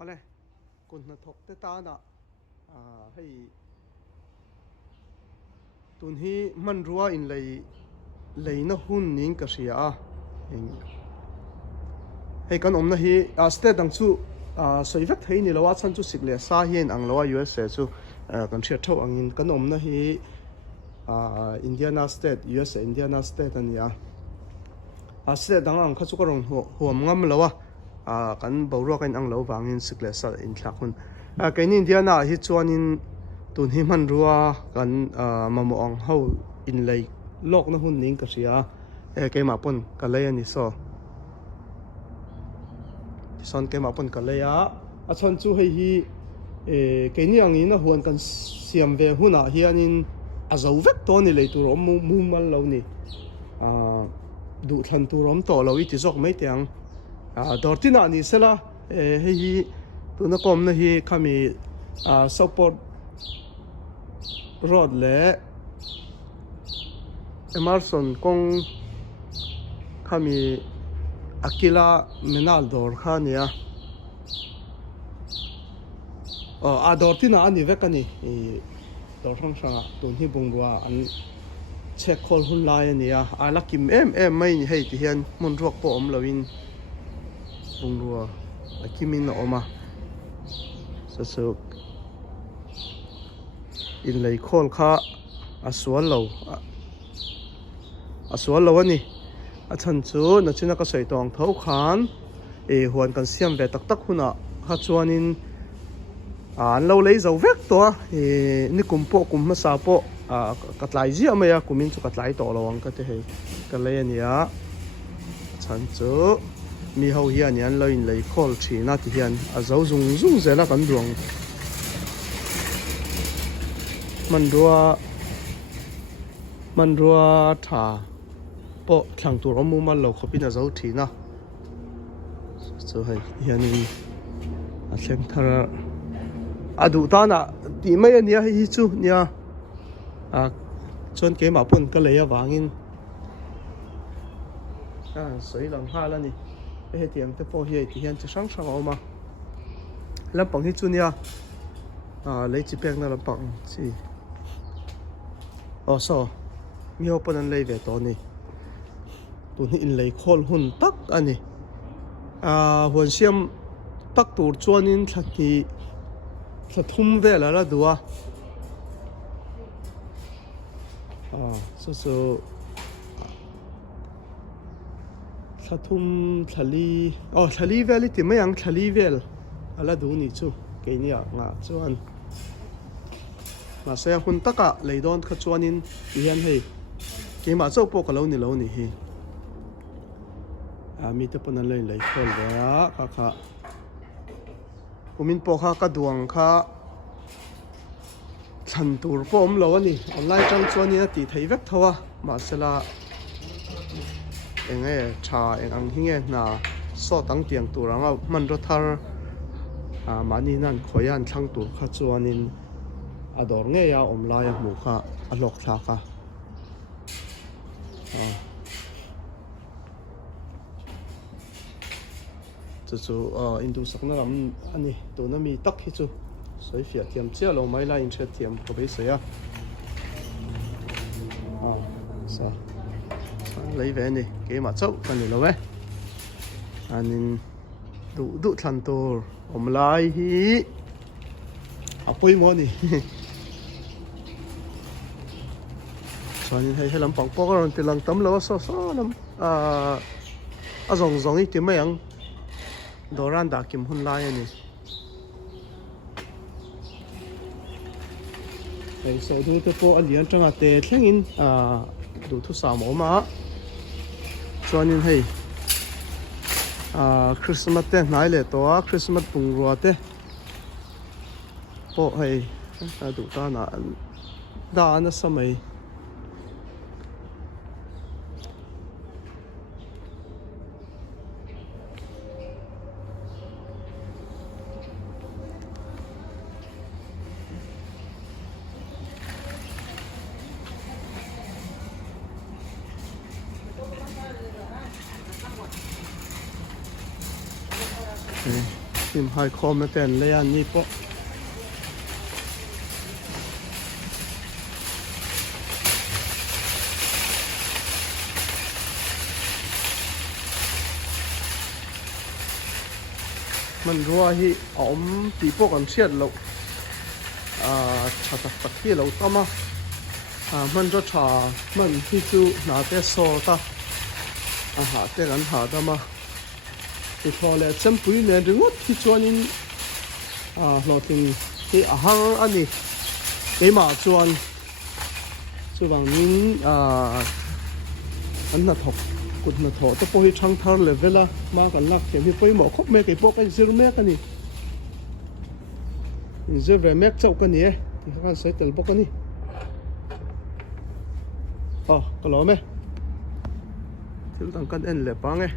ole kun na thok te ta na hei tun hi man ruwa in lei na hun ning ka ria hei kan om na hi state dang chu soivek thei ni lawa chan chu sikle sa hian ang lawa USA chu kan thia tho angin kan om na hi Indiana state USA Indiana state ania state dang ang kha chu ka rong huam ngam lawa kan boruwa kan ang lo wangin sikle sa in thlak hun kain Indiana hi chuanin tun hi man ruwa kan mamo ang ho in lei lok na hun ning ka ria ke ma pon ka lei ani so son ke ma pon ka lei a chon chu hei hi ke ni ang in a huan kan siam ve huna hianin a zo vek to ni lei tur om mu mal lo ni du than tur om to lo i ti zok mai tiang dortina ni sela hei hi tuna kom na hi khami support road le Emerson kong khami akila menal dor khania dortina ani vekani dor thang sanga tun hi bungwa an check khol hun lai ania alakim em mai ni hei ti hian mun ruak po om lovin bungwa akimin oma so in lei khol kha aswal lo ani a chan chu na china ka sei tong tho khan huan kan siam ve tak tak huna ha chuanin an lo lei zo vek to ni kumpo kumma sa po katlai ji amaya kumin chu katlai to lo ang ka te hei ka le ania chan chu mi ho hian an lo in lei khol thina ti hian a zo zung zela kan duang man ruwa tha po thlang tur om mu mal lo khopina zo thina so hei hianin a thleng thara adu ta na ti mai ania hi chu nia chon ke ma pon ka leya wangin soi lang ha la ni he tiang te po hi ti hian chi sang oma lampang hi chu nia lei chi pek na lampang chi so mi ho pon an lei ve to ni tun hi in lei khol hun tak ani huan siam tak tur chuanin thum ve la duwa so thum thali veli ti mai ang thali vel ala du ni chu ke ni nga chuan ma se hun taka leidon kha chuanin hian hei ke ma chau po ka lo ni hi mi te pon an lei khol ve kha kumin po kha ka duang kha than tur po om lo ani online chang chuani ti thei vek thowa ma sela enge tha ang hinge na so tang tiang turanga man ro thar mani nan khoyan thlang tur kha chuanin ador nge ya om la ya mu kha alok thla kha chu indu sakna ram ani to na mi tak hi chu soi fia tiam chia lo mai la in che tiam ko be se ya sa lấy về này cái mà chậu cần để lâu ấy anh đủ thằng tô lại hi quay món đi cho nên hay làm bằng bóc rồi thì làm tấm lâu so làm rong ấy thì mấy anh đồ ran đã kiếm hun lại này đây sau đó tôi có anh liền trong tệ thằng in đủ thứ sao mà cho nên hay Christmas te nai le to Christmas pung ro te po hay đủ ta na da na samai sim hai khom na ten le an ni poมันรัวhi om ti po kan chiat lo cha tak hi lo tama man ro cha man hi chu na te so ta ha te kan ha da ma ti thole chem pui ne ringot hi chuan in lo tin hi ahang ani ke ma chuan chu wang min an na thok cút na thọ tới poi trăng thar level à mà còn lạc thì mi poi mỏ khóc mẹ cái bộ cái zero mẹ cái này zero về mẹ châu cái này thì các bạn sẽ tự bóc cái này cái lỗ mẹ thiếu thằng cần en lệ băng ấy